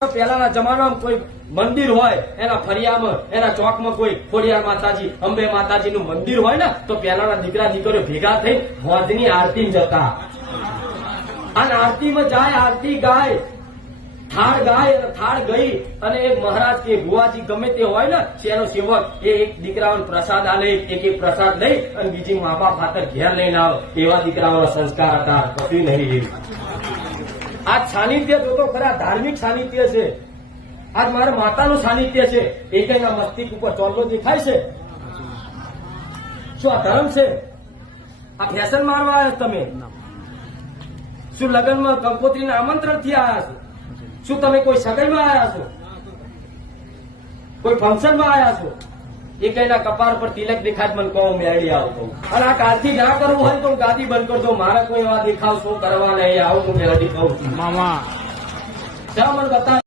પહેલાના જમાનામાં કોઈ મંદિર હોય એના ફરિયામાં એના ચોકમાં કોઈ ખોડિયાર માતાજી અંબે માતાજીનું મંદિર હોય ને તો પહેલાના દીકરા દીકરીઓ ભેગા થઈ હોજની આરતી જતા અને આરતીમાં જાય આરતી ગાય થાળ ગાય અને થાળ ગઈ અને એક મહારાજ કે ભુવાજી ગમે તે હોય ને શેનો સેવક એ એક દીકરાઓને પ્રસાદ આલે એક પ્રસાદ લઈ અને બીજી મા બાપ ખાતર ઘેર લઈને આવે એવા દીકરાઓના સંસ્કાર હતા કશું નહીં એવી આ સાનિધ્ય જોતો ખરા ધાર્મિક સાનિધ્ય છે આજ મારા માતાનું સાનિધ્ય છે એકના મસ્તિષ્ક ઉપર ચોલ્લો દેખાય છે શું આ ધર્મ છે આ ફેશન મારવા આવ્યા તમે શું લગ્નમાં કંકોત્રીના આમંત્રણ થી આવ્યા છો શું તમે કોઈ સગાઈમાં આવ્યા છો કોઈ ફંક્શનમાં આવ્યા છો એકના કપાર પર તિલક દેખાય મને કહો મેળી આવતો અને આ કાલથી ના કરવું હોય તો ગાદી બંધ કરજો મારે કોઈ એવા દેખાવ શો કરવા નહીં આવું હું મેળી કહું છું મામા મને બતા